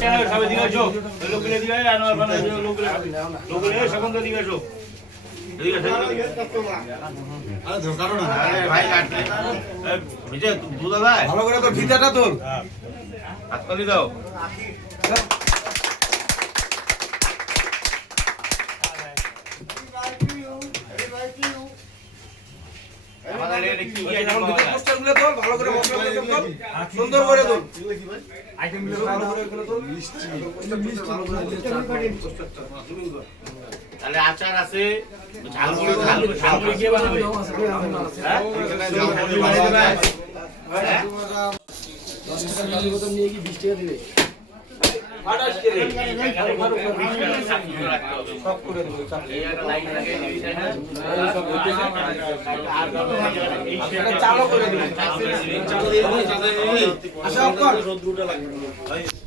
Channel সবাই দিকে আসো, লোকগুলো দিকে আনোয়ার খান লোকগুলো সকল দিকে আসো। আরে ধোকারো না ভাই কাটলে ভিজে দুধা ভাই ভালো করে তো ভিতাটা তোল হাত করে দাও। আমাদের এটা কি পোস্টারগুলো তোল ভালো করে মশলাগুলো তোল সুন্দর করে তোল আইটেমগুলো ভালো করে তোল তাহলে আচার আছে ঝালমুড়ি ঝালমুড়ি কে বানাবে হ্যাঁ 10 টাকা কাজু বাদাম নিয়ে কি 20 টাকা দিবে? আটাশ কেজি সব করে দেবো চালও করে দেবো আচ্ছা